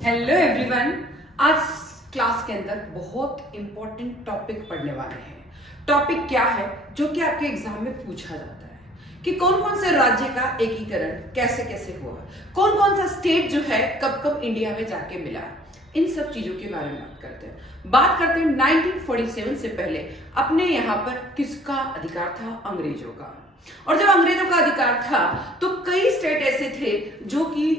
Hello everyone. आज class के अंदर बहुत इंपॉर्टेंट टॉपिक पढ़ने वाले हैं। टॉपिक क्या है जो कि आपके एग्जाम में पूछा जाता है कि कौन कौन से राज्य का एकीकरण कैसे कैसे हुआ, कौन कौन सा स्टेट जो है कब कब इंडिया में जाके मिला। इन सब चीजों के बारे में बात करते हैं 1947 से पहले अपने यहाँ पर किसका अधिकार था? अंग्रेजों का। और जब अंग्रेजों का अधिकार था तो कई स्टेट ऐसे थे जो कि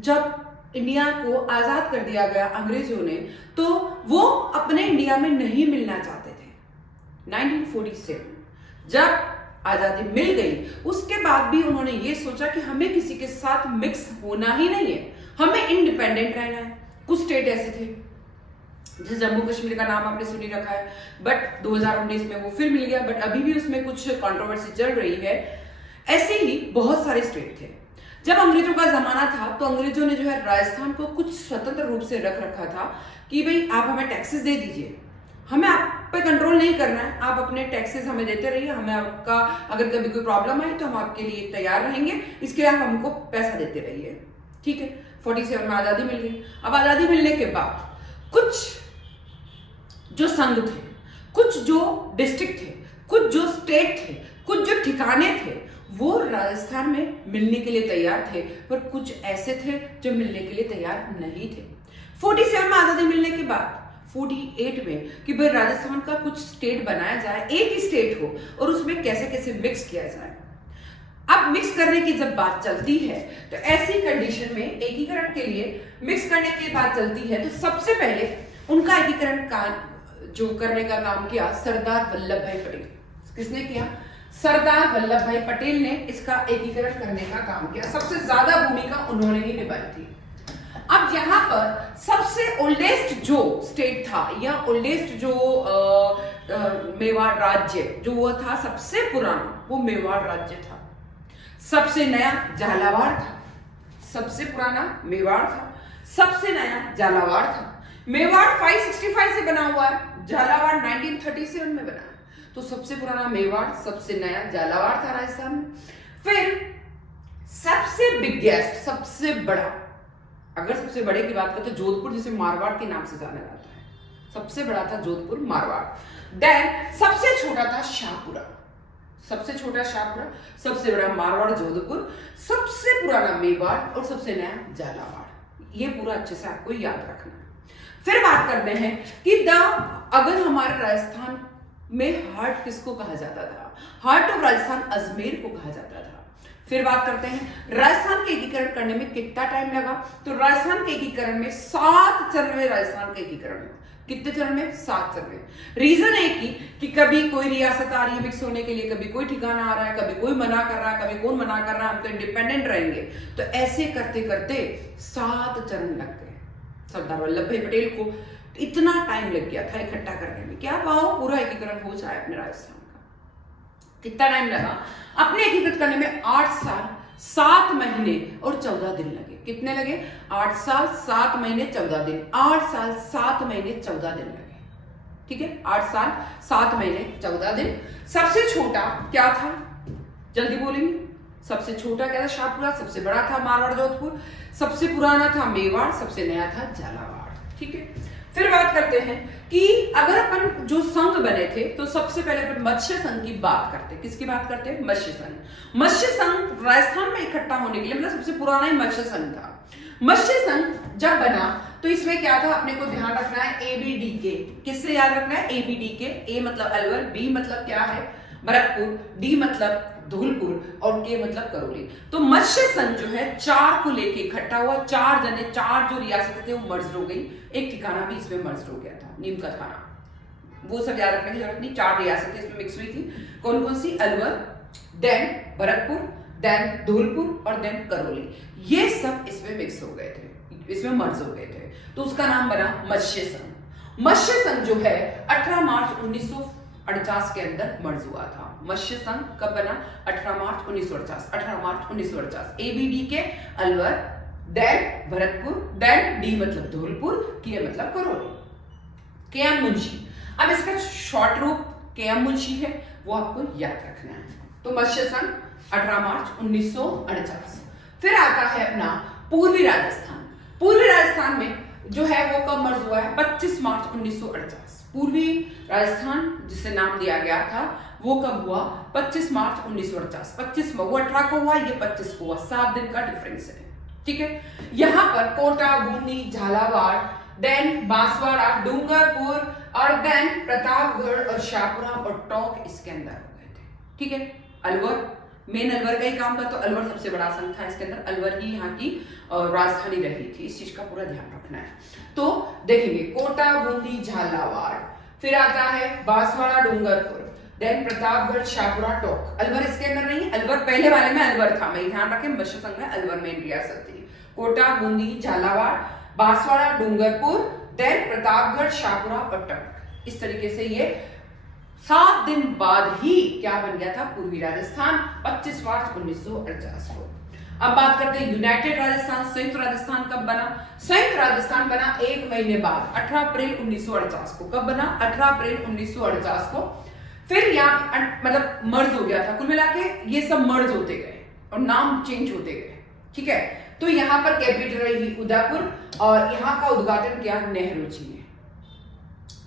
जब इंडिया को आजाद कर दिया गया अंग्रेजों ने तो वो अपने इंडिया में नहीं मिलना चाहते थे। 1947 जब आजादी मिल गई उसके बाद भी उन्होंने ये सोचा कि हमें किसी के साथ मिक्स होना ही नहीं है, हमें इंडिपेंडेंट रहना है। कुछ स्टेट ऐसे थे जैसे जम्मू कश्मीर का नाम आपने सुनी रखा है, बट 2019 में वो फिर मिल गया, बट अभी भी उसमें कुछ कंट्रोवर्सी चल रही है। ऐसे ही बहुत सारे स्टेट थे। जब अंग्रेजों का जमाना था तो अंग्रेजों ने जो है राजस्थान को कुछ स्वतंत्र रूप से रख रखा था कि भाई आप हमें टैक्सेस दे दीजिए, हमें आप पे कंट्रोल नहीं करना है, आप अपने टैक्सेस हमें देते रहिए, हमें आपका अगर कभी कोई प्रॉब्लम आए तो हम आपके लिए तैयार रहेंगे, इसके लिए आप हमको पैसा देते रहिए। ठीक है, 47 में आजादी मिल गई। अब आजादी मिलने के बाद कुछ जो संघ थे, कुछ जो डिस्ट्रिक्ट थे, कुछ जो स्टेट थे, कुछ जो ठिकाने थे वो राजस्थान में मिलने के लिए तैयार थे, पर कुछ ऐसे थे जो मिलने के लिए तैयार नहीं थे। 47 में आजादी मिलने के बाद 48 में कि भाई राजस्थान का कुछ स्टेट बनाया जाए, एक ही स्टेट हो और उसमें कैसे कैसे मिक्स किया जाए। अब मिक्स करने की जब बात चलती है तो ऐसी कंडीशन में एकीकरण के लिए मिक्स करने की बात चलती है तो सबसे पहले उनका एकीकरण का जो करने का काम किया सरदार वल्लभ भाई पटेल। किसने किया? सरदार वल्लभ भाई पटेल ने इसका एकीकरण करने का काम किया। सबसे ज्यादा भूमिका उन्होंने ही निभाई थी। अब यहाँ पर सबसे ओल्डेस्ट जो स्टेट था या ओल्डेस्ट जो मेवाड़ राज्य जो वो था, सबसे पुराना वो मेवाड़ राज्य था। सबसे नया झालावाड़ था। सबसे पुराना मेवाड़ था, सबसे नया झालावाड़ था। मेवाड़ 565 से बना हुआ है, झालावाड़ 1937 में बना है। तो सबसे पुराना मेवाड़, सबसे नया झालावाड़ था राजस्थान में। फिर सबसे बिगेस्ट, सबसे बड़ा, अगर सबसे बड़े की बात करें तो जोधपुर, जिसे मारवाड़ के नाम से जाना जाता है, सबसे बड़ा था जोधपुर मारवाड़। देन सबसे छोटा था शाहपुरा, सबसे छोटा शाहपुरा, सबसे बड़ा मारवाड़ जोधपुर, सबसे पुराना मेवाड़ और सबसे नया झालावाड़। ये पूरा अच्छे से आपको याद रखना है। फिर बात करते हैं कि अगर हमारे राजस्थान में हार्ट किसको कहा जाता था? हार्ट ऑफ राजस्थान अजमेर को कहा जाता था। फिर बात करते हैं राजस्थान के एकीकरण करने में कितना टाइम लगा? तो राजस्थान के एकीकरण में 7 चरण में राजस्थान के एकीकरण में। कितने चरण में? 7 चरण में। रीजन है कि कभी कोई रियासत आ रही है मिक्स होने के लिए, कभी कोई ठिकाना आ रहा है, कभी कोई मना कर रहा है, कभी कौन मना कर रहा है, हम तो इंडिपेंडेंट रहेंगे। तो ऐसे करते करते 7 चरण लग गए। सरदार वल्लभ भाई पटेल को इतना टाइम लग गया था इकट्ठा करने में, क्या पाओ पूरा एकीकरण हो जाए अपने राजस्थान का। कितना टाइम लगा? अपने एकीकृत करने में 8 साल 7 महीने और 14 दिन लगे। कितने लगे? 8 साल 7 महीने 14 दिन। 8 साल 7 महीने 14 दिन लगे। ठीक है, 8 साल 7 महीने 14 दिन। सबसे छोटा क्या था? जल्दी बोलेंगे। सबसे छोटा क्या था? शाहपुरा। सबसे बड़ा था मारवाड़ जोधपुर। सबसे पुराना था मेवाड़। सबसे नया था झालावाड़। ठीक है, फिर बात करते हैं कि अगर अपन जो संघ बने थे तो सबसे पहले अपन मत्स्य संघ की बात करते हैं। किसकी बात करते हैं? मत्स्य संघ। मत्स्य संघ राजस्थान में इकट्ठा होने के लिए मतलब सबसे पुराना ही मत्स्य संघ था। मत्स्य संघ जब बना तो इसमें क्या था अपने को ध्यान रखना है? ABDK। किससे याद रखना है? ABDK। A मतलब अलवर, B मतलब क्या है? भरतपुर, D मतलब धौलपुर और K मतलब करौली। तो मत्स्य संघ जो है 4 को लेके इकट्ठा हुआ। 4 जने, 4 जो रियासतें थे वो मर्ज हो गई। एक ठिकाना भी इसमें मर्ज हो गया था, नीम का थाना। वो सब याद रखने की जरूरत नहीं। 4 रियासतें इसमें मिक्स हुई थी। कौन कौन सी? अलवर, देन भरतपुर, देन धौलपुर और देन करौली। ये सब इसमें मिक्स हो गए थे, इसमें मर्ज हो गए थे, तो उसका नाम बना मत्स्य संघ। मत्स्य संघ जो है 18 मार्च 1948 के अंदर मर्ज हुआ था। मत्स्य संघ कब बना? 18 मार्च 1948। 18 मार्च 1948। ABDK Alwar, then Bharatpur, then D मतलब धौलपुर, K मतलब करौली। KM मुंशी। अब इसका शॉर्ट रूप KM मुंशी है, वो आपको याद रखना है। तो मत्स्य संघ 18 मार्च 1949। फिर आता है अपना पूर्वी राजस्थान। पूर्वी राजस्थान में जो है वो कब मर्ज हुआ है? 25 मार्च 1948। पूर्वी राजस्थान जिसे नाम दिया गया था वो कब हुआ? 25 मार्च 1948। 25 में वो 18 को हुआ, ये 25 को हुआ, 7 दिन का डिफरेंस है। ठीक है, यहां पर कोटा, बूंदी, झालावाड़, देन बांसवाड़ा, डूंगरपुर और देन प्रतापगढ़ और शाहपुरा और टोंक इसके अंदर हो गए थे। ठीक है, अलवर, मेन अलवर का ही काम था, तो अलवर सबसे बड़ा संघ था इसके अंदर, अलवर ही यहाँ की राजधानी रही थी। इस चीज का पूरा ध्यान रखना है। तो देखेंगे कोटा, बूंदी, झालावाड़, फिर आता है बांसवाड़ा, डूंगरपुर, देन प्रतापगढ़, शाहपुरा, टोंक। अलवर इसके अंदर नहीं, अलवर पहले वाले में अलवर था, मैं ध्यान रखें, मत्स्य संघ में अलवर मेन रियासत थी। कोटा, बूंदी, झालावाड़, बांसवाड़ा, डूंगरपुर, देन प्रतापगढ़, शाहपुरा और टोंक। इस तरीके से ये 7 दिन बाद ही क्या बन गया था? पूर्वी राजस्थान, 25 मार्च 1949 को। अब बात करते हैं यूनाइटेड राजस्थान, संयुक्त राजस्थान कब बना? संयुक्त राजस्थान बना 1 महीने बाद, 18 अप्रैल 1949 को। कब बना? 18 अप्रैल 1949 को। फिर यहाँ मतलब मर्ज हो गया था, कुल मिला के ये सब मर्ज होते गए और नाम चेंज होते गए। ठीक है, तो यहाँ पर कैपिटल रही उदयपुर और यहाँ का उद्घाटन किया नेहरू जी ने।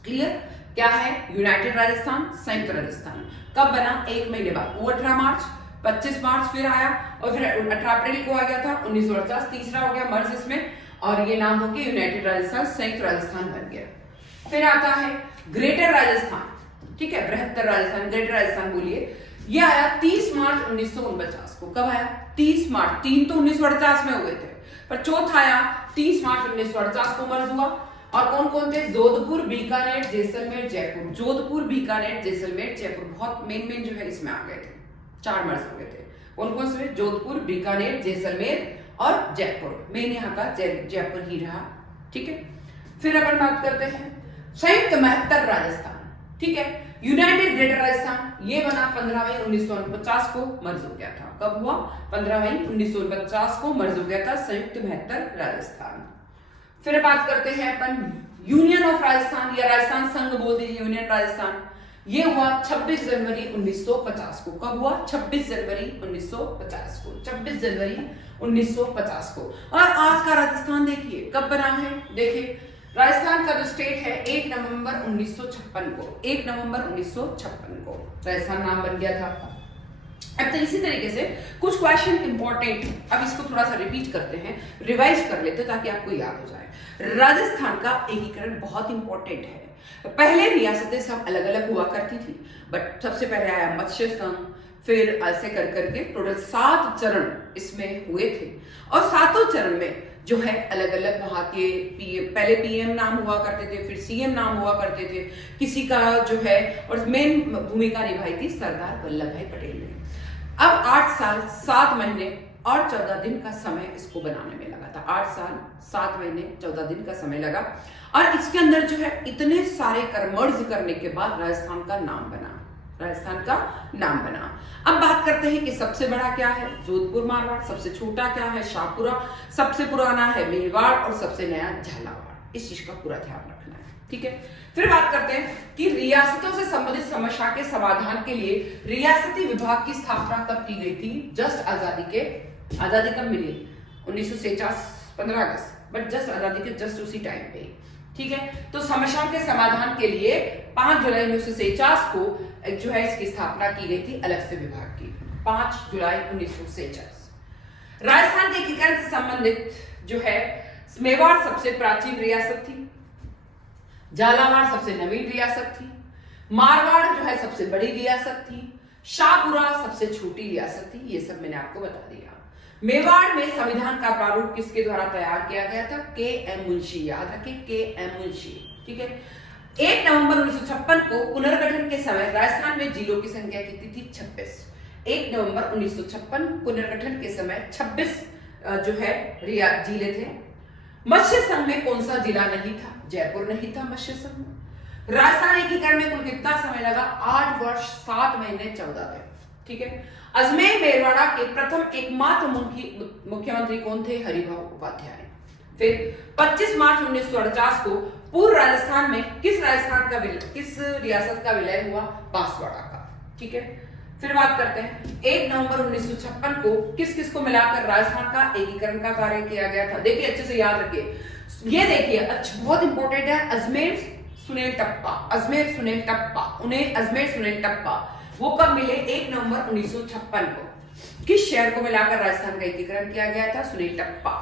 क्लियर? क्या है? यूनाइटेड राजस्थान, संयुक्त राजस्थान कब बना? 1 महीने बाद, वो 18 मार्च, 25 मार्च फिर आया और फिर 18 अप्रैल को आ गया था 1949, तीसरा हो गया मर्ज इसमें, और ये नाम होके यूनाइटेड राजस्थान, संयुक्त राजस्थान बन गया। फिर आता है ग्रेटर राजस्थान। ठीक है, बृहत्तर राजस्थान, ग्रेटर राजस्थान बोलिए। ये आया 30 मार्च 1949 को। कब आया? 30 मार्च। 3 तो 1948 में हुए थे, पर चौथा आया 30 मार्च 1949 को मर्ज हुआ। और कौन कौन थे? जोधपुर, बीकानेर, जैसलमेर, जयपुर। जोधपुर, बीकानेर, जैसलमेर, जयपुर, बहुत मेन जो है इसमें आ गए थे, 4 मर्ज हो गए थे। कौन कौन से? जोधपुर, बीकानेर, जैसलमेर और जयपुर। मेन यहाँ का जयपुर ही रहा। ठीक है, फिर अपन बात करते हैं संयुक्त महत्तर राजस्थान। ठीक है, यूनाइटेड ग्रेटर राजस्थान ये बना 15 मई 1949 को, मर्ज हो गया था। कब हुआ? 15 मई 1949 को मर्ज हो गया था संयुक्त महत्तर राजस्थान। फिर बात करते हैं अपन यूनियन ऑफ राजस्थान या राजस्थान संघ बोल दीजिए, यूनियन राजस्थान। ये हुआ 26 जनवरी 1950 को। कब हुआ? 26 जनवरी 1950 को। 26 जनवरी 1950 को। और आज का राजस्थान देखिए कब बना है। देखिए राजस्थान का जो स्टेट है 1 नवंबर 1956 को, 1 नवंबर 1956 को राजस्थान नाम बन गया था। अब तो इसी तरीके से कुछ क्वेश्चन इंपॉर्टेंट, अब इसको थोड़ा सा रिपीट करते हैं, रिवाइज कर लेते हैं ताकि आपको याद हो जाए। राजस्थान का एकीकरण बहुत इंपॉर्टेंट है। पहले रियासतें सब अलग अलग हुआ करती थी, बट सबसे पहले आया मत्स्य संघ, फिर ऐसे कर करके टोटल 7 चरण इसमें हुए थे। और 7 चरण में जो है अलग अलग वहां के पहले पीएम नाम हुआ करते थे, फिर सीएम नाम हुआ करते थे किसी का जो है, और मेन भूमिका निभाई थी सरदार वल्लभ भाई पटेल ने। अब 8 साल 7 महीने और 14 दिन का समय इसको बनाने में लगा था। 8 साल 7 महीने 14 दिन का समय लगा, और इसके अंदर जो है इतने सारे मर्ज करने के बाद राजस्थान का नाम बना, राजस्थान का नाम बना। अब बात करते हैं कि सबसे बड़ा क्या है? जोधपुर मारवाड़। सबसे छोटा क्या है? शाहपुरा। सबसे पुराना है मेवाड़ और सबसे नया झालावाड़। इस चीज का पूरा ध्यान रखना है। ठीक है, फिर बात करते हैं कि रियासतों से संबंधित समस्या के समाधान के लिए रियासती विभाग की स्थापना कब की गई थी? जस्ट आजादी कब मिली? 1949 15 अगस्त, बट जस्ट आजादी के जस्ट उसी टाइम पे। ठीक है, तो समस्याओं के समाधान के लिए 5 जुलाई 1949 को जो है इसकी स्थापना की गई थी अलग से विभाग की। 5 जुलाई 1949। राजस्थान के एकीकरण से संबंधित जो है मेवाड़ सबसे प्राचीन रियासत थी, झालावाड़ सबसे नवीन रियासत थी, मारवाड़ जो है सबसे बड़ी रियासत थी, शाहपुरा सबसे छोटी रियासत थी। ये सब मैंने आपको बता दिया। मेवाड़ में संविधान का प्रारूप किसके द्वारा तैयार किया गया था? के.एम. मुंशी। याद रखें, के.एम. मुंशी। ठीक है, 1 नवंबर 1956 को पुनर्गठन के समय राजस्थान में जिलों की संख्या कितनी थी? 26। 1 नवंबर 1956 पुनर्गठन के समय 26 जो है जिले थे। मत्स्य संघ में कौन सा जिला नहीं था? जयपुर नहीं था मत्स्य संघ में। राजस्थान एकीकरण में कुल कितना समय लगा? 8 वर्ष 7 महीने 14 दिन। ठीक है, अजमेर मेरवाड़ा के प्रथम एकमात्र मुख्यमंत्री कौन थे? हरिभाऊ उपाध्याय। फिर 25 मार्च 1948 को पूर्व राजस्थान में किस रियासत का विलय हुआ? बांसवाड़ा का। ठीक है, फिर बात करते हैं 1 नवंबर 1956 को किस किस को मिलाकर राजस्थान का एकीकरण का कार्य किया गया था। देखिए अच्छे से याद रखिए, ये देखिए अच्छा बहुत इंपॉर्टेंट है। अजमेर सुनील टप्पा, अजमेर सुनील टप्पा, उन्हें अजमेर सुनील टप्पा वो कब मिले? 1 नवंबर 1956 को। किस शहर को मिलाकर राजस्थान का एकीकरण किया गया था? सुनील टप्पा।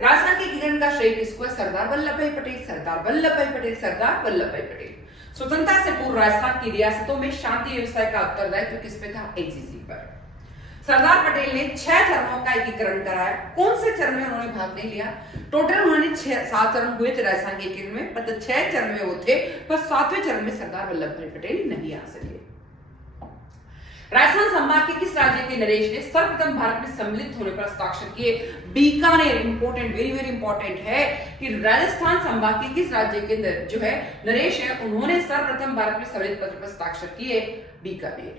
राजस्थान के एकीकरण का श्रेय किसको है? सरदार वल्लभ भाई पटेल, सरदार वल्लभ भाई पटेल, सरदार वल्लभ भाई पटेल। स्वतंत्रता से पूर्व राजस्थान की रियासतों में शांति व्यवस्था का उत्तरदायित्व किस पे था? एचजीसी पर। सरदार पटेल ने 6 चरणों का एकीकरण कराया। कौन से चरण में उन्होंने भाग नहीं लिया? टोटल उन्होंने 7 चरण हुए थे राजस्थान के एकीकरण में, मतलब 6 चरण में वो थे, पर 7वें चरण में सरदार वल्लभ भाई पटेल नहीं आ सके। राजस्थान संभाग के किस राज्य के नरेश ने सर्वप्रथम भारत में सम्मिलित होने पर हस्ताक्षर किए? Bikaner. Important, very very important है कि राजस्थान संभाग के किस राज्य के जो है नरेश है, उन्होंने सर्वप्रथम भारत में सम्मिलित पत्र पर हस्ताक्षर किए? बीकानेर।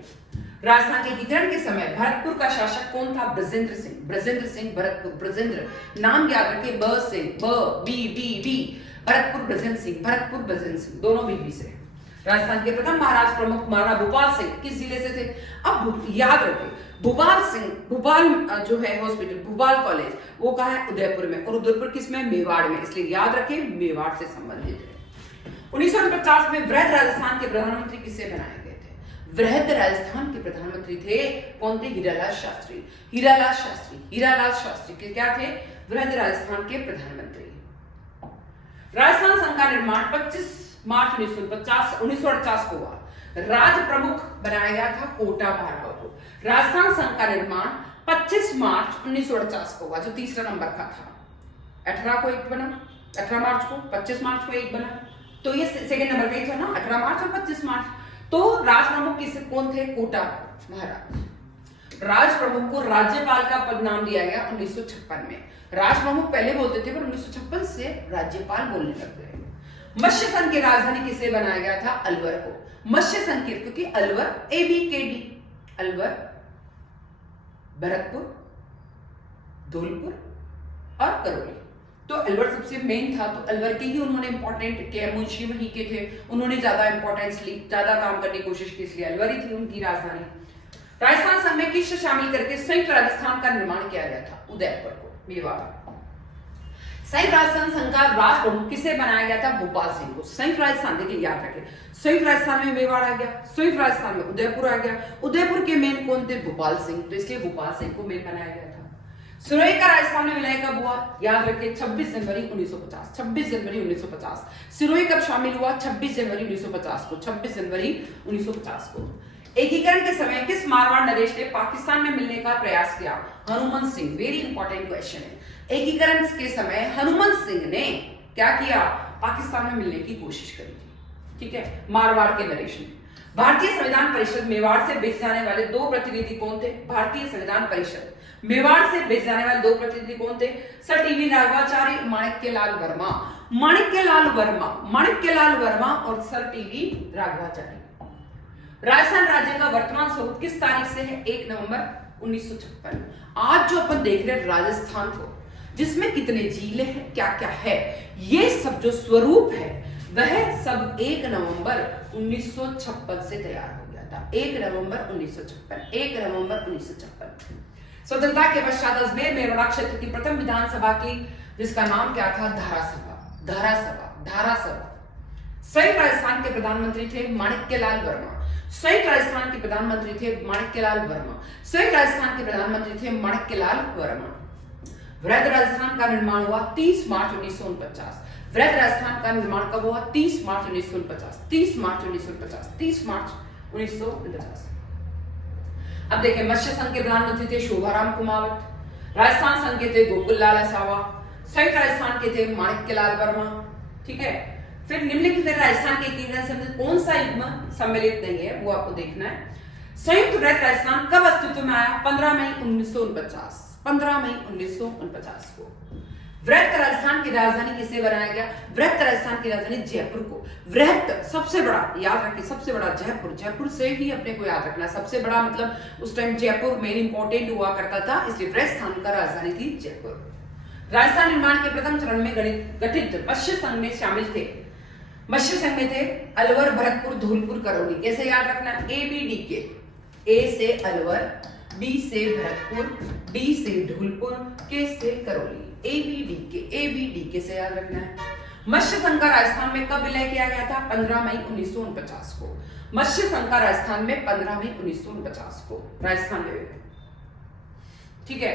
राजस्थान के एकीकरण के समय भरतपुर का शासक कौन था? ब्रजेंद्र सिंह। ब्रजेंद्र सिंह भरतपुर, ब्रजेंद्र नाम याद रखिए, ब से ब B B B, Bharatpur Brajendra Singh, Bharatpur Brajendra Singh, दोनों बीबी से। राजस्थान के प्रथम महाराज प्रमुख महाराणा भोपाल सिंह किस जिले से थे? अब याद रखिए, भोपाल सिंह, भोपाल जो है हॉस्पिटल, भोपाल कॉलेज वो कहाँ है? उदयपुर में। और उदयपुर किस में? मेवाड़ में, इसलिए याद रखिए मेवाड़ से संबंधित है। 1949 में वृहद राजस्थान के प्रधानमंत्री किसे बनाए गए थे? वृहद राजस्थान के प्रधानमंत्री थे कौन थे? हीरालाल शास्त्री। हीरालाल शास्त्री, हीरालाल शास्त्री के क्या थे? वृहद राजस्थान के प्रधानमंत्री। राजस्थान संघ का निर्माण 25 मार्च 1948 को हुआ। राज्य प्रमुख बनाया गया था कोटा महाराव को। राजस्थान संघ का निर्माण 25 मार्च 1948 को हुआ, जो तीसरा नंबर का था। 18 को एक बना, 18 मार्च को, 25 मार्च को एक बना, तो ये सेकंड नंबर का ही था ना, 18 मार्च और 25 मार्च। तो राज प्रमुख किसे कौन थे? कोटा महाराज। राज प्रमुख को राज्यपाल का पद नाम दिया गया 1956 में। राज प्रमुख पहले बोलते थे, पर 1956 से राज्यपाल बोलने लग गए। मत्स्य संघ की राजधानी किसे बनाया गया था? अलवर को। मत्स्य संघ की, क्योंकि अलवर ABKD, अलवर, भरतपुर, धौलपुर और करौली, तो अलवर सबसे मेन था, तो अलवर के ही उन्होंने इंपॉर्टेंट के मुंशी वहीं के थे, उन्होंने ज्यादा इंपॉर्टेंस ली, ज्यादा काम करने की कोशिश की, इसलिए अलवर ही थी उनकी राजधानी। राजस्थान संघ में किसे शामिल करके संयुक्त राजस्थान का निर्माण किया गया था? उदयपुर को, मेवाड़। संयुक्त राजस्थान संघ का राज प्रमुख किसे बनाया गया था? भोपाल सिंह को। संयुक्त राजस्थान, देखिए याद रखें, संयुक्त राजस्थान में मेवाड़ आ गया, संयुक्त राजस्थान में उदयपुर आ गया, उदयपुर के मेन कौन थे? भोपाल सिंह, तो इसलिए भोपाल सिंह को मेन बनाया गया था। सिरोही का राजस्थान में विलय कब हुआ? याद रखें 26 जनवरी 1950, 26 जनवरी 1950। सिरोही कब शामिल हुआ? 26 जनवरी 1950 को, 26 जनवरी 1950 को। एकीकरण के समय किस मारवाड़ नरेश ने पाकिस्तान में मिलने का प्रयास किया? Hanumant Singh. Very important question है। एकीकरण के समय हनुमंत सिंह ने क्या किया? पाकिस्तान में मिलने की कोशिश करी थी, ठीक है, मारवाड़ के नरेश ने। भारतीय संविधान परिषद मेवाड़ से भेजे जाने वाले 2 प्रतिनिधि कौन थे? भारतीय संविधान परिषद मेवाड़ से भेजे जाने वाले 2 प्रतिनिधि कौन थे? Sir TV Raghavacharya, Manikyalal Verma. माणिक्यलाल वर्मा, माणिक्यलाल वर्मा और सर टीवी राघवाचार्य। राजस्थान राज्य का वर्तमान स्वरूप किस तारीख से है? 1 नवंबर 1956। आज जो अपन देख रहे हैं राजस्थान को, जिसमें कितने जिले हैं, क्या क्या है, ये सब जो स्वरूप है वह सब 1 नवंबर 1956 से तैयार हो गया था। 1 नवंबर 1956, 1 नवंबर 1956। स्वतंत्रता के पश्चात अजमेर मेवाड़ क्षेत्र की प्रथम विधानसभा की, जिसका नाम क्या था? धारासभा, धारासभा, धारासभा। संयुक्त राजस्थान के प्रधानमंत्री थे माणिक्यलाल वर्मा। संयुक्त राजस्थान के प्रधानमंत्री थे माणिक्यलाल वर्मा। संयुक्त राजस्थान के प्रधानमंत्री थे माणिक्यलाल वर्मा। वृहद राजस्थान का निर्माण हुआ 30 मार्च 1949। वृहद राजस्थान का निर्माण कब हुआ? 30 मार्च 1950, 30 मार्च 1950, 30 मार्च 1950। अब देखिए, मत्स्य संघ के प्रधानमंत्री थे शोभाराम कुमावत। राजस्थान संघ के थे गोकुल लाल असावा। संयुक्त राजस्थान के थे माणिक्यलाल वर्मा, ठीक है। फिर निम्नलिखित राजस्थान के एकीकरण से कौन सा युग्म सम्मिलित नहीं है, वो आपको देखना है। संयुक्त वृहद राजस्थान कब अस्तित्व में आया? 15 मई 1949, 15 मई 1949 को। वृहद राजस्थान की राजधानी किसे बनाया गया? वृहद राजस्थान की राजधानी जयपुर को। वृहद सबसे बड़ा, याद रखिए सबसे बड़ा जयपुर, जयपुर से ही अपने को याद रखना, सबसे बड़ा मतलब उस टाइम जयपुर मेन इंपॉर्टेंट हुआ करता था, इसलिए वृहद स्थान का राजधानी थी जयपुर। राजस्थान निर्माण के प्रथम चरण में गठित मत्स्य संघ में शामिल थे, मत्स्य संघ में थे अलवर, भरतपुर, धौलपुर, करौली। कैसे याद रखना? ABDK, ए से अलवर, बी से भरतपुर, डी से धौलपुर, के से करौली। ए बी डी के से याद रखना है। मत्स्य संघ का राजस्थान में कब विलय किया गया था? 15 मई 1949 को। मत्स्य संघ का राजस्थान में 15 मई 1949 को राजस्थान में विलय। ठीक है,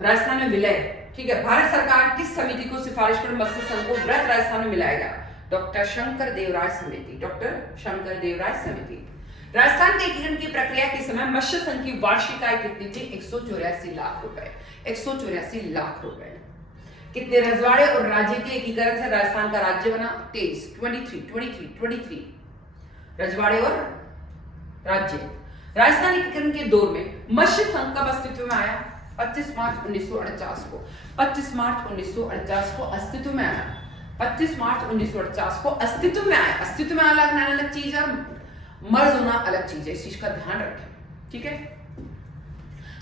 राजस्थान में विलय। ठीक है, भारत सरकार किस समिति को सिफारिश कर मत्स्य संघ को वृहत राजस्थान में मिलाएगा? डॉक्टर शंकर देवराय समिति। डॉक्टर शंकर देवराय समिति। राजस्थान के एकीकरण की प्रक्रिया के समय मत्स्य संघ की वार्षिक आय कितनी थी? 184 लाख रुपए। 184 लाख रुपए। कितने रजवाड़े और राज्य के एकीकरण से राजस्थान का राज्य बना? 23 रजवाड़े और राज्य। राजस्थान एकीकरण के दौर में मत्स्य संघ कब अस्तित्व में आया? 25 मार्च 1949 को। 25 मार्च 1949 को अस्तित्व में आया। 25 मार्च 1949 को अस्तित्व में आया। अस्तित्व में अलग चीज और मर्ज होना अलग चीज है, इस चीज का ध्यान रखें। ठीक है,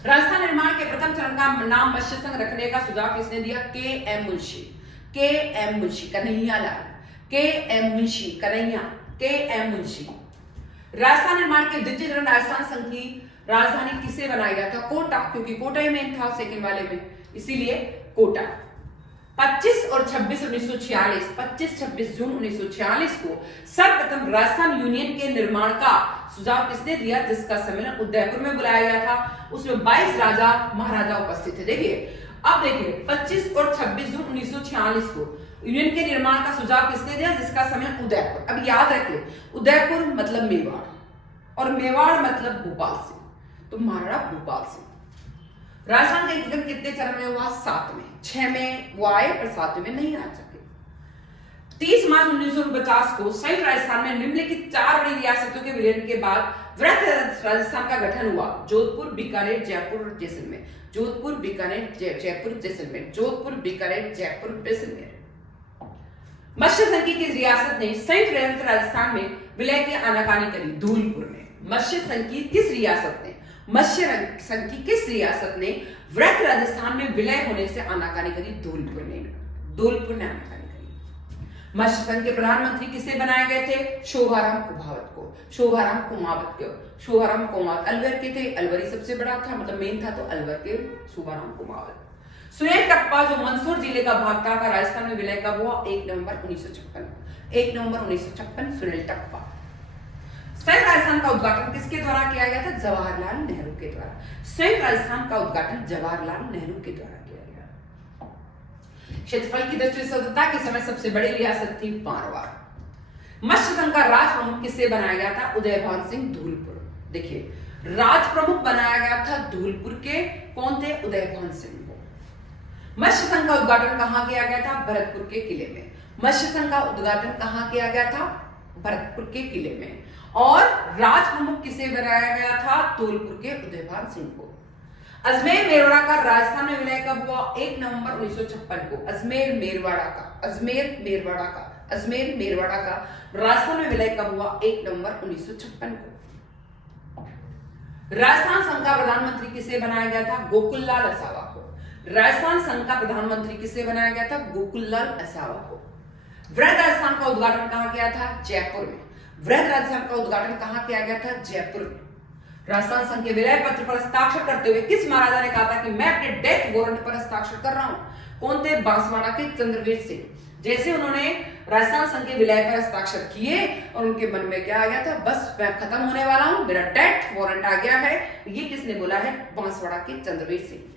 राजस्थान निर्माण के प्रथम चरण का नाम मत्स्य संघ रखने का सुझाव किसने दिया? के एम मुंशी। कन्हैया लाल। के एम मुंशी। राजस्थान निर्माण के द्वितीय चरण राजस्थान संघ की राजधानी किसे बनाया गया था? कोटा, क्योंकि कोटा ही मेन था सेकंड वाले में, इसीलिए कोटा। 25 और 26 1946, 25-26 जून 1946 को सर्वप्रथम राजस्थान यूनियन के निर्माण का सुझाव किसने दिया? जिसका सम्मेलन उदयपुर में बुलाया गया था। उसमें 22 राजा महाराजा उपस्थित थे। देखिए, अब देखिए 25 और 26 जून 1946 को यूनियन के निर्माण का सुझाव किसने दिया? जिसका सम्मेलन उदयपुर। अब याद रखिए, उदयपुर मतलब मेवाड़ और मेवाड़ मतलब भोपाल से, तो महाराणा भोपाल से। राजस्थान का एकीकरण कितने चरण में हुआ? 7 में। 6 में वो आए पर 7 में नहीं आ सके। 30 मार्च 1949 को संयुक्त राजस्थान में निम्नलिखित 4 बड़ी रियासतों के विलय के बाद वृहत राजस्थान का गठन हुआ। जोधपुर, बीकानेर, जयपुर और जैसलमेर। जोधपुर, बीकानेर, जयपुर, जैसलमेर। जोधपुर, बीकानेर, जयपुर, जैसलमेर। मत्स्य संघ की किस रियासत ने संयुक्त राजस्थान में विलय की आनाकानी करी? धौलपुर ने। मत्स्य संघ की किस रियासत ने वृहत राजस्थान में विलय होने से आनाकानी करी? धौलपुर ने आनाकानी करी। मत्स्य संघ के प्रधानमंत्री किसे बनाए गए थे? शोभाराम कुमावत को। शोभाराम कुमावत अलवर के थे। अलवर ही सबसे बड़ा था, मतलब मेन था, तो अलवर के शोभाराम कुमावत। सुनील टप्पा जो मंदसौर जिले का भाग था, राजस्थान में विलय कब हुआ? 1 नवंबर 1956। 1 नवंबर 1956 सुनील टप्पा। संयुक्त राजस्थान का उद्घाटन किसके द्वारा किया गया था? जवाहरलाल नेहरू के द्वारा। संयुक्त राजस्थान का उद्घाटन जवाहरलाल नेहरू के द्वारा किया गया। क्षेत्रफल की दृष्टि से स्वतंत्रता के समय सबसे बड़ी रियासत थी मारवाड़। मत्स्य संघ का राज प्रमुख किससे बनाया गया था? उदयभान सिंह धौलपुर। देखिए, राज प्रमुख बनाया गया था धौलपुर के, कौन थे? उदयभान सिंह को। मत्स्य संघ का उद्घाटन कहां किया गया था? भरतपुर के किले में। मत्स्य संघ का उद्घाटन कहां किया गया था? भरतपुर के किले में। और राज प्रमुख किसे बनाया गया था? धौलपुर के उदयभान सिंह को। अजमेर मेरवाड़ा का राजस्थान में विलय कब हुआ? 1 नवंबर 1956 को। अजमेर मेरवाड़ा का राजस्थान में विलय कब हुआ? 1 नवंबर 1956 को। राजस्थान संघ का प्रधानमंत्री किसे बनाया गया था? गोकुललाल असावा को। राजस्थान संघ का प्रधानमंत्री किसे बनाया गया था? गोकुललाल असावा को। वृहत राजस्थान का उद्घाटन कहां किया था? जयपुर में। वृहत राजस्थान का उद्घाटन कहां किया गया था? जयपुर में। राजस्थान संघ के विलय पत्र पर हस्ताक्षर करते हुए किस महाराजा ने कहा था कि मैं अपने डेथ वारंट पर हस्ताक्षर कर रहा हूं? कौन थे? बांसवाड़ा के चंद्रवीर सिंह। जैसे उन्होंने राजस्थान संघ के विलय पर हस्ताक्षर किए और उनके मन में क्या आ गया था? बस मैं खत्म होने वाला हूं, मेरा डेथ वारंट आ गया है। ये किसने बोला है? बांसवाड़ा के चंद्रवीर सिंह।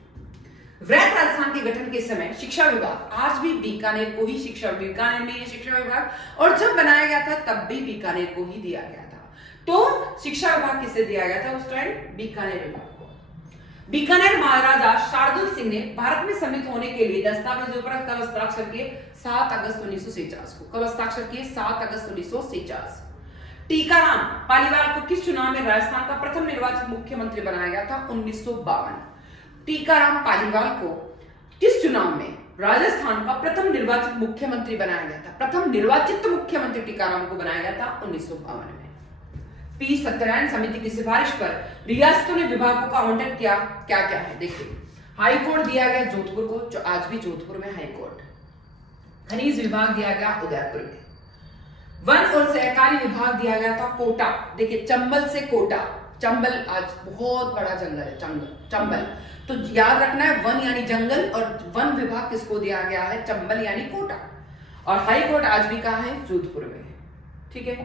वृहत राजस्थान के गठन के समय शिक्षा विभाग, आज भी बीकानेर को ही बीकानेर में ये शिक्षा विभाग, और जब बनाया गया था तब भी बीकानेर को ही दिया गया था। तो शिक्षा विभाग किसे दिया गया था उस टाइम? बीकानेर विभाग को। बीकानेर महाराजा शार्दुल सिंह ने भारत में सम्मिलित होने के लिए दस्तावेजों पर कब हस्ताक्षर किए? 7 अगस्त 1949 को। कब हस्ताक्षर किए? 7 अगस्त 1949। टीकाराम पालीवाल को किस चुनाव में राजस्थान का प्रथम निर्वाचित मुख्यमंत्री बनाया गया था? 1952। टीकाराम पालीवाल को किस चुनाव में राजस्थान का प्रथम निर्वाचित मुख्यमंत्री बनाया गया था? प्रथम निर्वाचित मुख्यमंत्री टीकाराम को बनाया गया था 1952 में। पी सत्यनारायण समिति की सिफारिश पर रियासतों ने विभागों का आवंटन किया, क्या क्या है? देखिए, हाई कोर्ट दिया गया जोधपुर को, जो आज भी जोधपुर में हाई कोर्ट। खनिज विभाग दिया गया उदयपुर में। वन और सहकारी विभाग दिया गया था कोटा। देखिए, चंबल से कोटा, चंबल आज बहुत बड़ा जंगल है, चंबल। तो याद रखना है, वन यानी जंगल और वन विभाग किसको दिया गया है? चंबल यानी कोटा। और हाई कोर्ट आज भी कहाँ है? जोधपुर में है। ठीक है,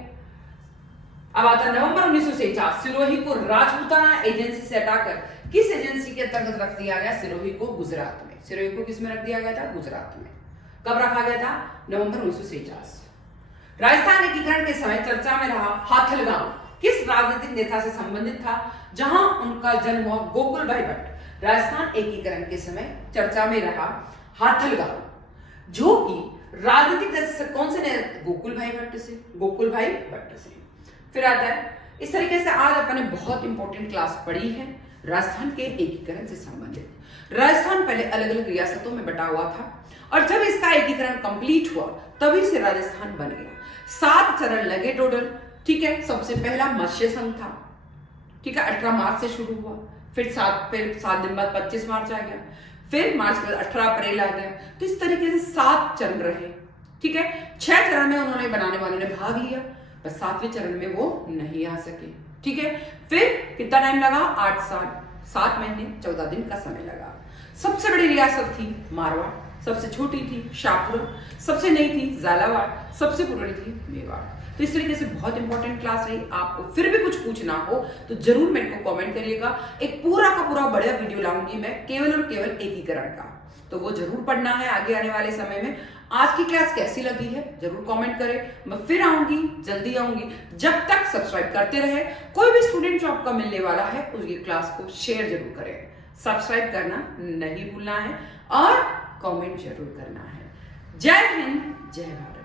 अब आता है नवंबर 1949, सिरोही को राजपूताना एजेंसी से हटाकर किस एजेंसी के अंतर्गत रख दिया गया? सिरोही को गुजरात में। सिरोही को किस में रख दिया गया था? गुजरात में। कब रखा गया था? नवंबर 1949। राजस्थान एकीकरण के समय चर्चा में रहा हाथल गांव किस राजनीतिक नेता से संबंधित था? जहां उनका जन्म हुआ गोकुल भाई भट्ट। राजस्थान एकीकरण के समय चर्चा में रहा हाथल गांव, जो कि राजनीतिक दल से कौन से? गोकुल भाई भट्ट से। गोकुल भाई भट्ट से। फिर आता है, इस तरीके से आज अपने बहुत इंपॉर्टेंट क्लास पढ़ी है राजस्थान के एकीकरण से संबंधित। राजस्थान पहले अलग अलग रियासतों में बटा हुआ था और जब इसका एकीकरण कंप्लीट हुआ तभी से राजस्थान बन गया। 7 चरण लगे टोटल। ठीक है, सबसे पहला मत्स्य संघ था। ठीक है, 18 मार्च से शुरू हुआ, फिर 7 दिन बाद 25 मार्च आ गया, फिर मार्च के बाद 18 अप्रैल आ गया। तो इस तरीके से 7 चरण रहे। ठीक है, 6 चरण में उन्होंने बनाने वालों ने भाग लिया, बस 7वें चरण में वो नहीं आ सके। ठीक है, फिर कितना टाइम लगा? 8 साल, 7 महीने 14 दिन का समय लगा। सबसे बड़ी रियासत थी मारवाड़, सबसे छोटी थी शाहपुर, सबसे नई थी झालावाड़, सबसे पुरानी थी मेवाड़। तो इस तरीके से बहुत इंपॉर्टेंट क्लास रही। आपको फिर भी कुछ पूछना हो तो जरूर मेरे को कमेंट करिएगा। एक पूरा का पूरा बड़ा वीडियो लाऊंगी मैं केवल और केवल एकीकरण का, तो वो जरूर पढ़ना है आगे आने वाले समय में। आज की क्लास कैसी लगी है जरूर कमेंट करें। मैं फिर आऊंगी, जल्दी आऊंगी। जब तक सब्सक्राइब करते रहे। कोई भी स्टूडेंट जो आपका मिलने वाला है उसकी क्लास को शेयर जरूर करें, सब्सक्राइब करना नहीं भूलना है और कमेंट जरूर करना है। जय हिंद, जय भारत।